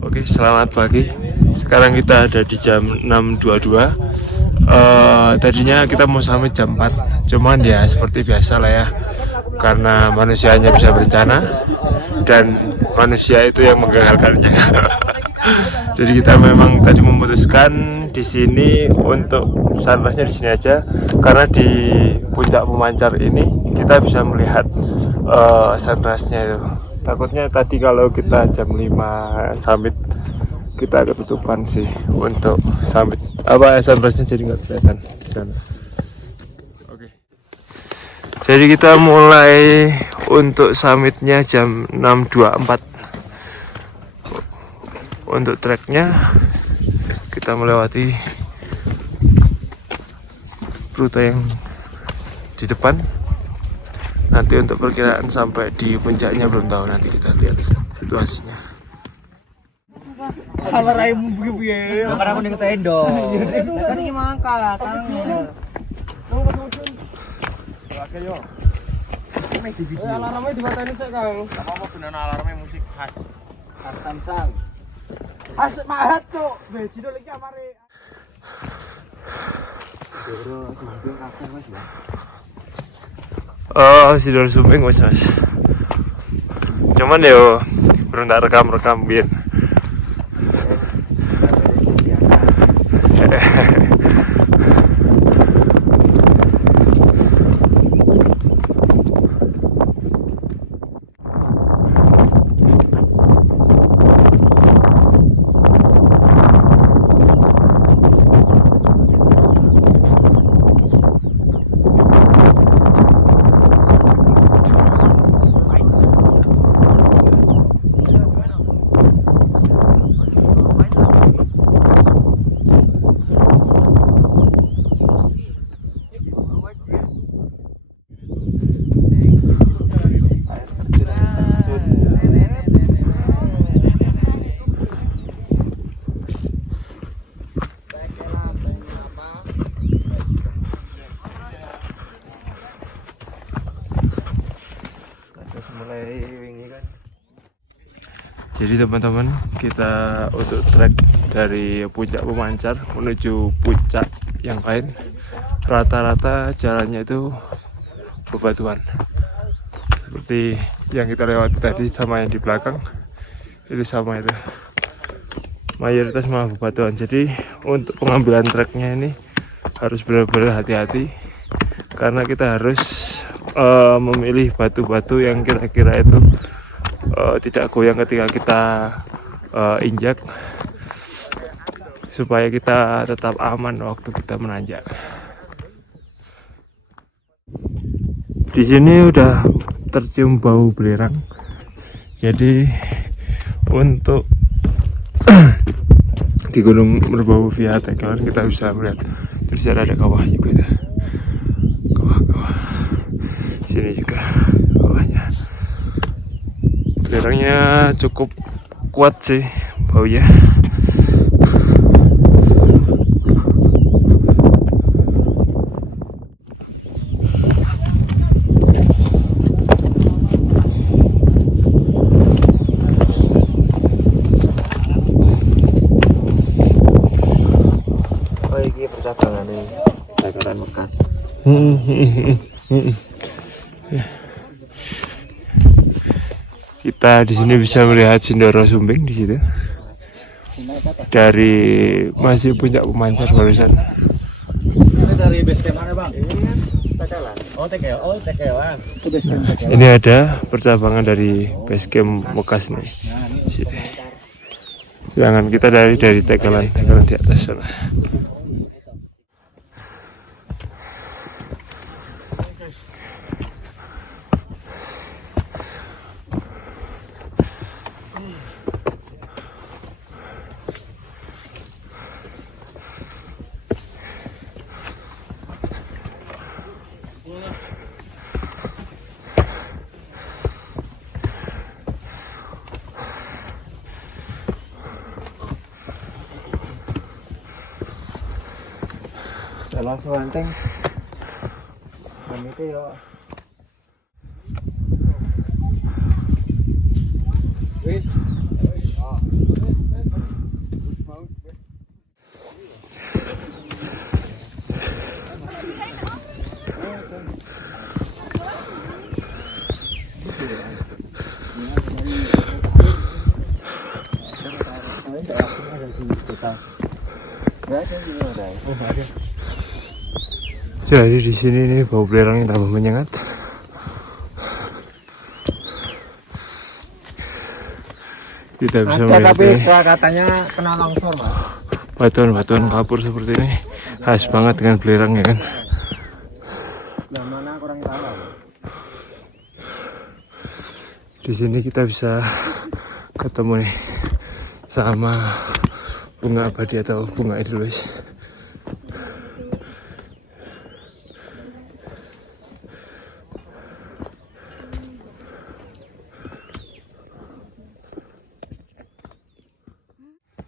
Oke, selamat pagi. Sekarang kita ada di jam 6.22. Tadinya kita mau sampai jam 4, cuman ya seperti biasa lah ya, karena manusianya bisa berencana dan manusia itu yang menggagalkannya. Jadi kita memang tadi memutuskan di sini untuk sunrise-nya di sini aja, karena di puncak pemancar ini kita bisa melihat sunrise-nya itu. Takutnya tadi kalau kita jam 5 summit kita ketutupan sih untuk summit sunrise-nya, jadi nggak kelihatan di sana. Oke. Jadi kita mulai untuk summitnya jam 6.24. Untuk treknya kita melewati rute yang di depan. Nanti untuk perkiraan sampai di puncaknya belum tahu, nanti kita lihat situasinya. Kalau raimu begini, karena aku ning tenda. Kan iki mangkat, oke yo. Alarmnya dimateni sik, Kang. Apa bener alarmnya musik khas Samsung. Asik mahat, Cuk. Bejino iki amare. Doro sumping aku Mas ya. Oh, Sidor Sumbing mas. Cuman yo belum tak rekam biar. Jadi teman-teman, kita untuk trek dari puncak pemancar menuju puncak yang lain, rata-rata jalannya itu bebatuan. Seperti yang kita lewati tadi sama yang di belakang, itu sama itu. Mayoritas malah bebatuan. Jadi untuk pengambilan treknya ini harus benar-benar hati-hati, karena kita harus memilih batu-batu yang kira-kira itu tidak goyang ketika kita injak, supaya kita tetap aman waktu kita menanjak. Di sini udah tercium bau belerang. Jadi untuk di Gunung Merbabu via Tegalan kita bisa melihat di sana ada kawah juga ya. Kawah-kawah. Sini juga kawahnya. Belerangnya cukup kuat sih baunya. Oh iki percabangane Dataran Mekas. Kita di sini bisa melihat Sindoro Sumbing di situ. Dari masih puncak pemancar barusan. dari base camp mana bang? Ini kan Tekelan. Oh Tekelan, Itu base camp Tekelan. Ini ada percabangan dari base camp Mekas nih. Jangan kita dari Tekelan di atas sana. Langsung anteng. Itu ya. Wis. Jadi di sini nih bau belerangnya tambah menyengat. Kita bisa Ada tapi melihat katanya kena longsor mas. batuan-batuan kapur seperti ini khas banget dengan belerang ya kan. Yang mana kurang tahu. Di sini kita bisa ketemu nih sama bunga abadi atau bunga edelweiss.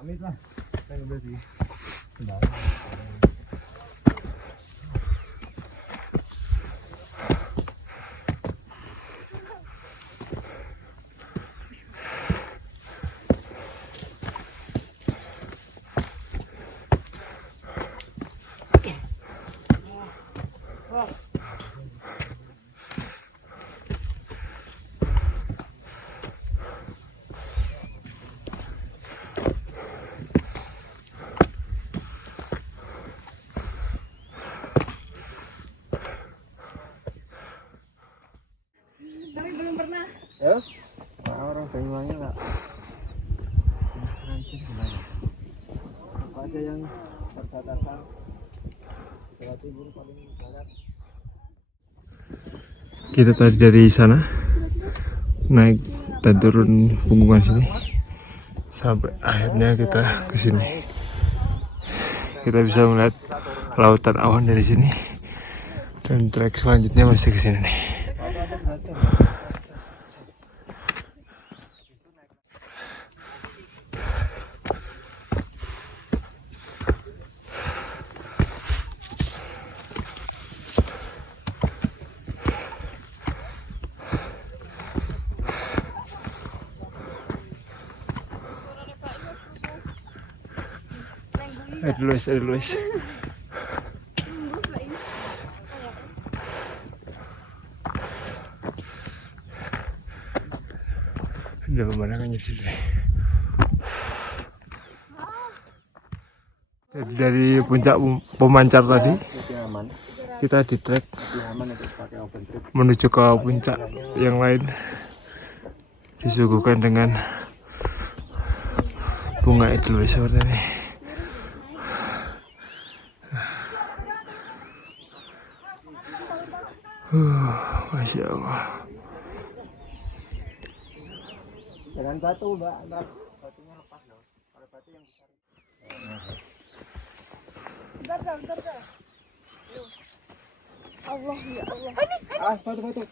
Amit lah. Saya udah sih. Tapi belum pernah. Ya? Orang Banyuwangi nggak? Apa aja yang perbatasan Jawa Timur paling barat? Kita tadi dari sana naik dan turun punggungan sini sampai akhirnya kita ke sini. Kita bisa melihat lautan awan dari sini dan trek selanjutnya masih ke sini nih. Edelweiss. Udah pemandangannya sih deh. Jadi dari puncak pemancar tadi kita di trek menuju ke puncak yang lain, disuguhkan dengan bunga edelweiss seperti ini. Masya Allah. Jangan batu mbak, batunya lepas loh. Kalau batu yang besar. Bentar. Allah ya Allah. Batu.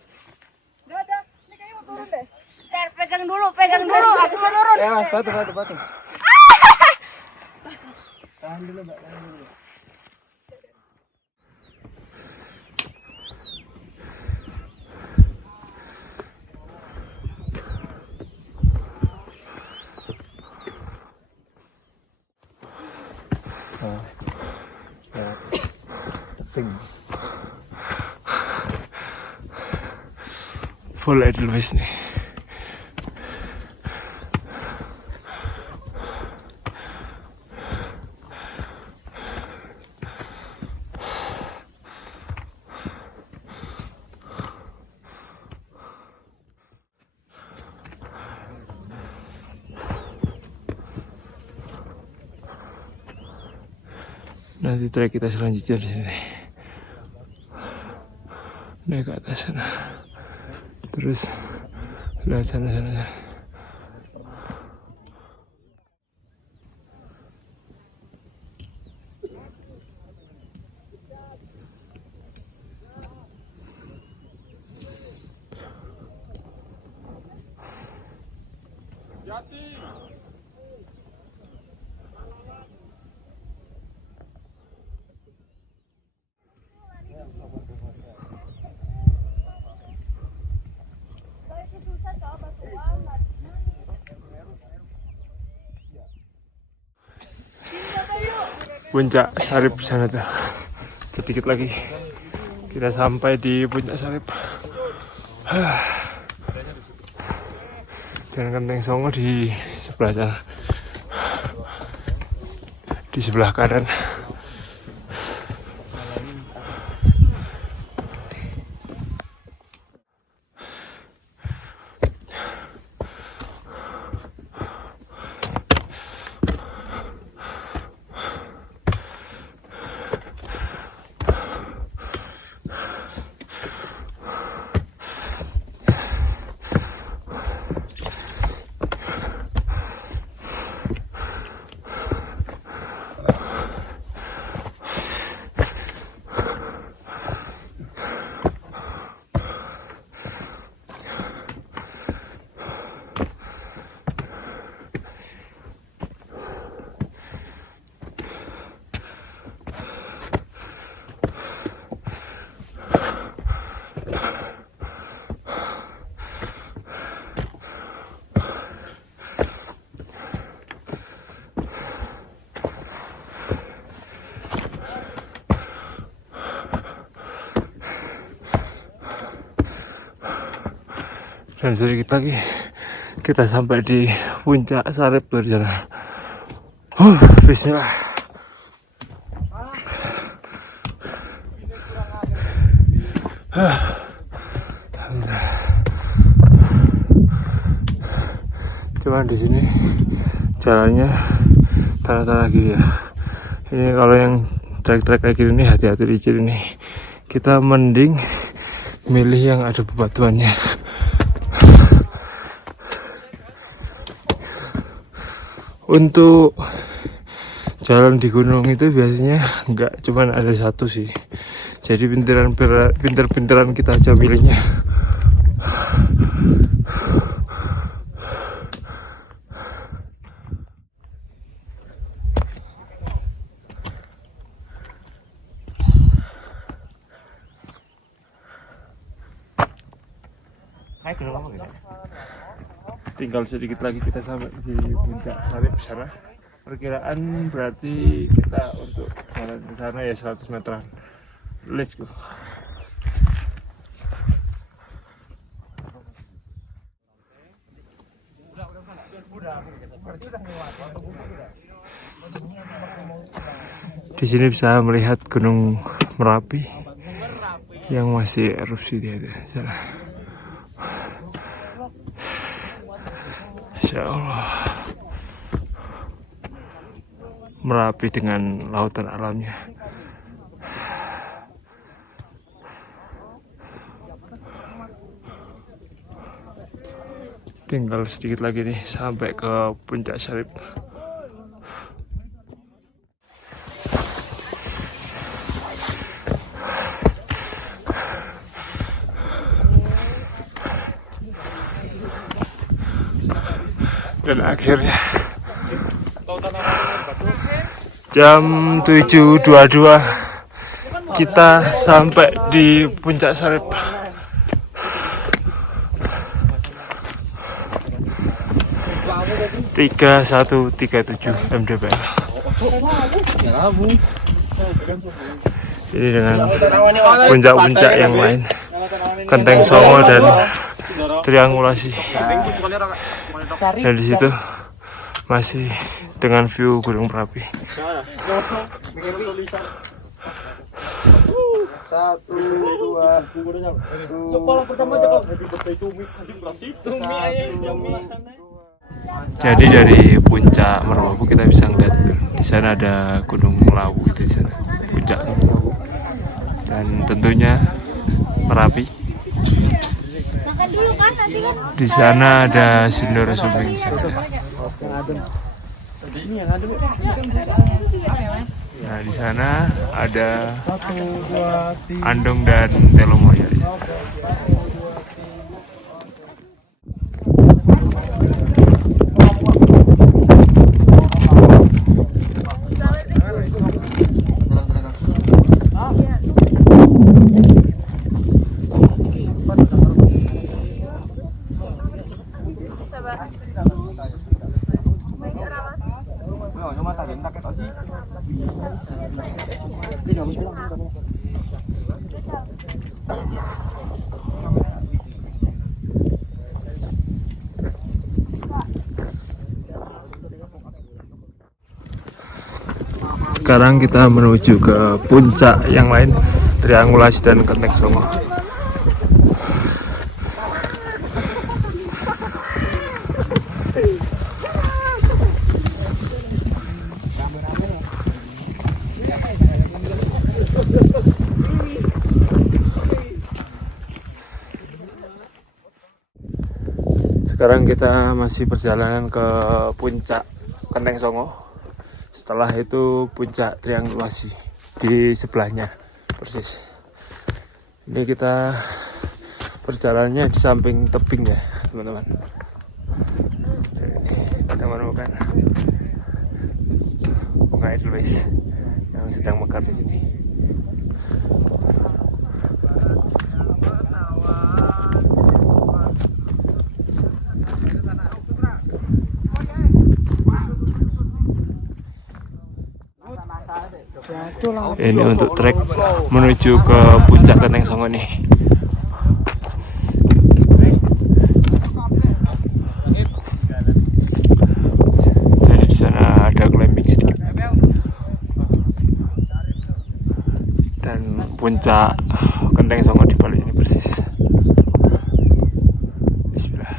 Gak ada. Ini kayaknya mau turun deh. Bentar, pegang dulu. Aku mau turun. Ya mas, batu. Tahan dulu mbak, Full edelweiss nih. Nanti trek kita selanjutnya di sini. Naik ke atas sana. Terus lihat sana. Puncak Sarip sana tuh. Sedikit lagi kita sampai di Puncak Sarip. Dan Genteng Songo di sebelah sana. Di sebelah kanan. Dan sedikit lagi kita sampai di Puncak Sarip berjalan. Bismillah. Cuman di sini jalannya tanah-tanah gini ya. Ini kalau yang trek-trek kayak gini hati-hati licin ini. Kita mending milih yang ada bebatuannya. Untuk jalan di gunung itu biasanya nggak cuman ada satu sih, jadi pinter-pinteran kita aja milihnya. Tinggal sedikit lagi kita sampai di Puncak Sarip sana. Perkiraan berarti kita untuk jalan ke sana ya 100 meteran. Let's go. Di sini bisa melihat Gunung Merapi yang masih erupsi di sana. Insya Allah Merapi dengan lautan alamnya. Tinggal sedikit lagi nih sampai ke Puncak Sarip. Dan akhirnya jam 7.22 kita sampai di Puncak Sarip. (3137 mdpl). Ini dengan puncak-puncak yang lain, Genteng Songo dan triangulasi. Dan di situ masih dengan view Gunung Merapi. 1, 2, Jadi dari Puncak Merbabu kita bisa ngeliat di sana ada Gunung Lawu itu di sana. dan tentunya Merapi. Makan dulu kan nanti kan. Di sana ada Sindoro Sumbing di sana. Nah, di sana ada Andong dan Telomoyo. Sekarang kita menuju ke puncak yang lain, Triangulasi dan Kenteng Songo. Sekarang kita masih perjalanan ke puncak Kenteng Songo. Setelah itu puncak Triangulasi di sebelahnya persis. Ini kita perjalanannya di samping tebing ya teman-teman. Kita menemukan bunga edelweiss yang sedang mekar di sini. Ini untuk trek menuju ke puncak Kenteng Songo nih. Jadi di sana ada climbing sedikit. Dan puncak Kenteng Songo di balik ini persis. Bismillah.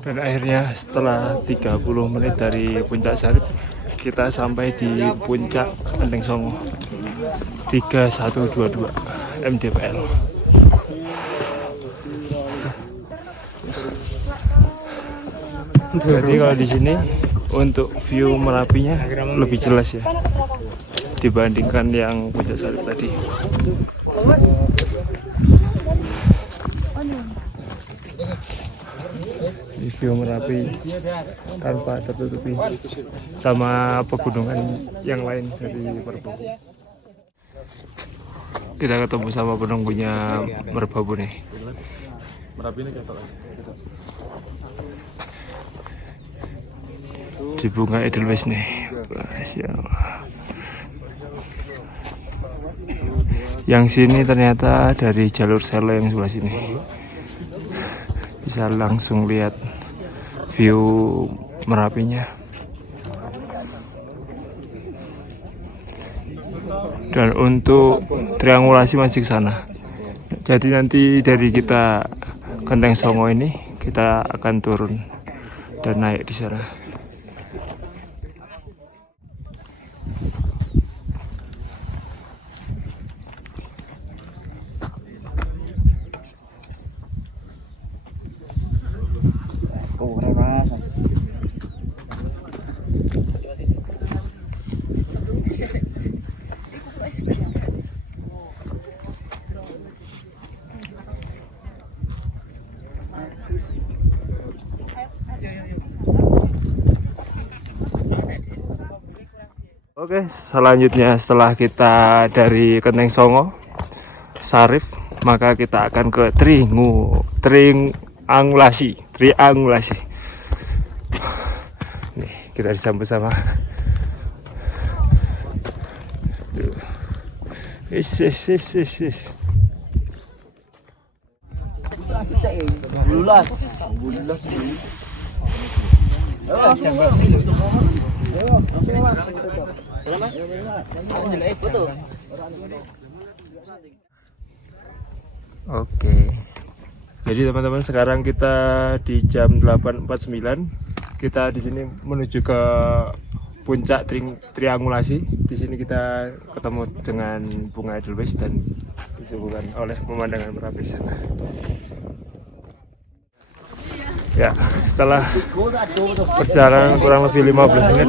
Dan akhirnya setelah 30 menit dari Puncak Salib, kita sampai di puncak Kenteng Songo 3122 mdpl. Jadi kalau di sini untuk view Merapinya lebih jelas ya dibandingkan yang Puncak Salib tadi. Di view Merapi tanpa tertutupi sama pegunungan yang lain dari Merbabu. Kita ketemu sama penunggunya Merbabu nih. Merapi ini di bunga edelweiss nih. Yang sini ternyata dari jalur selo yang sebelah sini. Bisa langsung lihat view Merapinya. Dan untuk triangulasi masih ke sana. Jadi nanti dari kita Genteng Songo ini kita akan turun dan naik di sana. Oke, selanjutnya setelah kita dari Genteng Songo, Sarif, maka kita akan ke triangulasi. Nih, kita disambut sama is. Oke. Jadi teman-teman, sekarang kita di jam 8.49. Kita di sini menuju ke puncak triangulasi. Di sini kita ketemu dengan bunga Edelweiss dan disuguhkan oleh pemandangan Merapi di sana. Ya, setelah perjalanan kurang lebih 15 menit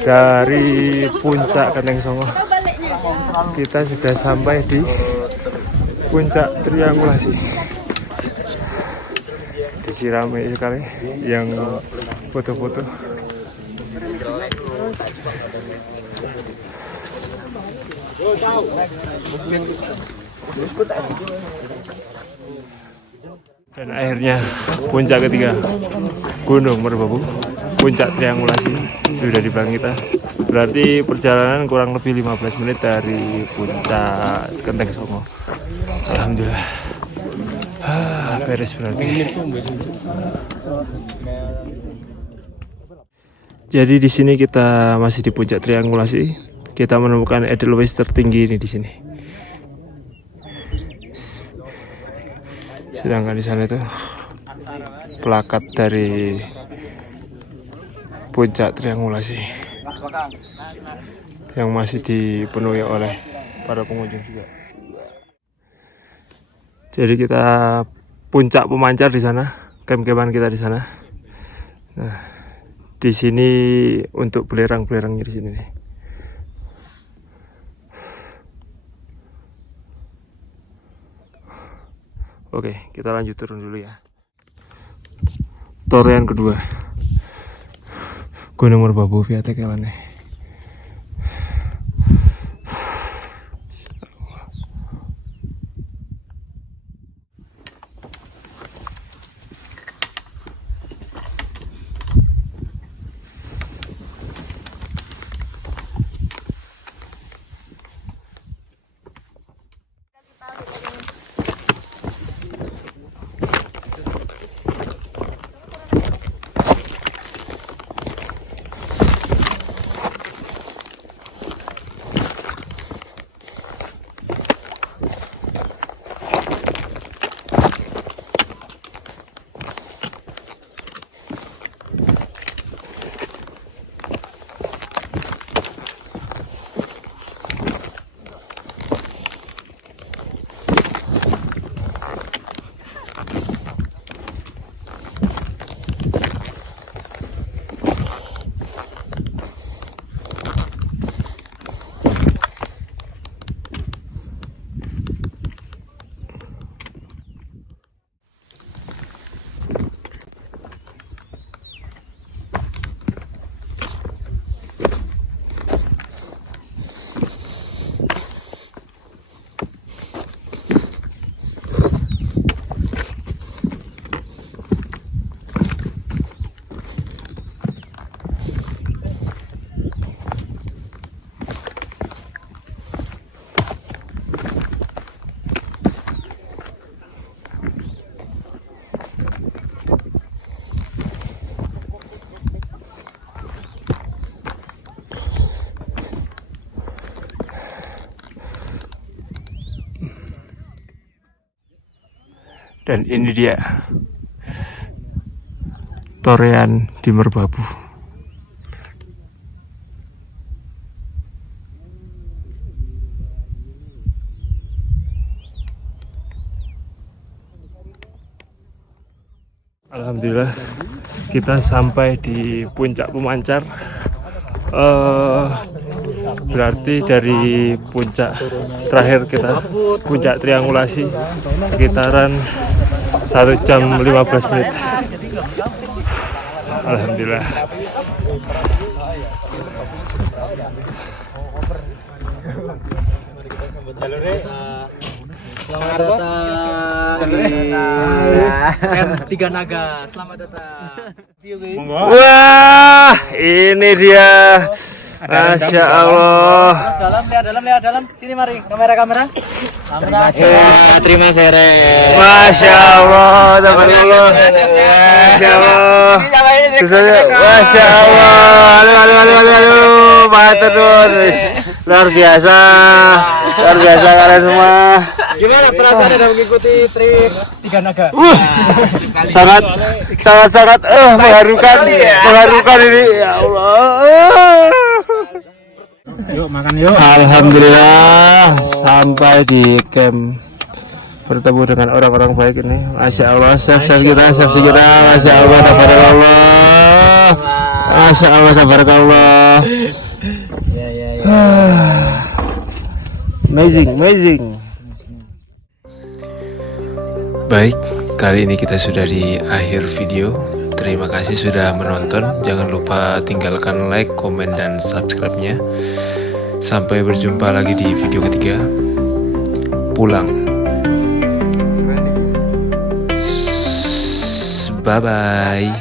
dari puncak Genteng Songo, kita sudah sampai di puncak triangulasi. Di sini ramai sekali yang foto-foto. Dan akhirnya puncak ketiga Gunung Merbabu, puncak triangulasi sudah di belakang kita. Berarti perjalanan kurang lebih 15 menit dari puncak Genteng Songo. Alhamdulillah. Beres berarti. Jadi di sini kita masih di puncak triangulasi. Kita menemukan Edelweiss tertinggi ini di sini. Sedangkan di sana itu plakat dari puncak triangulasi yang masih dipenuhi oleh para pengunjung juga. Jadi kita puncak pemancar di sana, camp-campan kita di sana. Nah, di sini untuk belerang-belerangnya di sini nih. Oke, kita lanjut turun dulu ya. Torean kedua Gunung Merbabu via Tekelane. Dan ini dia torean di Merbabu. Alhamdulillah kita sampai di puncak pemancar. Berarti dari puncak terakhir kita, puncak triangulasi, sekitaran 1 jam 15 menit. Alhamdulillah. Selamat datang Tiga Naga. Selamat datang. Wah, ini dia. Masya Allah. Lihat dalam. Sini mari, kamera. Terima kasih. Masya Allah, tabarakallah. Masya Allah. Masya Allah. Aduh, matur luar biasa kalian semua. Gimana perasaan Anda mengikuti trip Tiga Naga? Sangat mengharukan ini, ya Allah. Yuk makan yuk. Alhamdulillah sampai di camp, bertemu dengan orang-orang baik ini. Masya Allah, chef kita. Masya Allah, tabarakallah. Masya Allah, tabarakallah. Amazing. Baik, kali ini kita sudah di akhir video. Terima kasih sudah menonton. Jangan lupa tinggalkan like, komen, dan subscribe-nya. Sampai berjumpa lagi di video ketiga. Pulang. Bye-bye.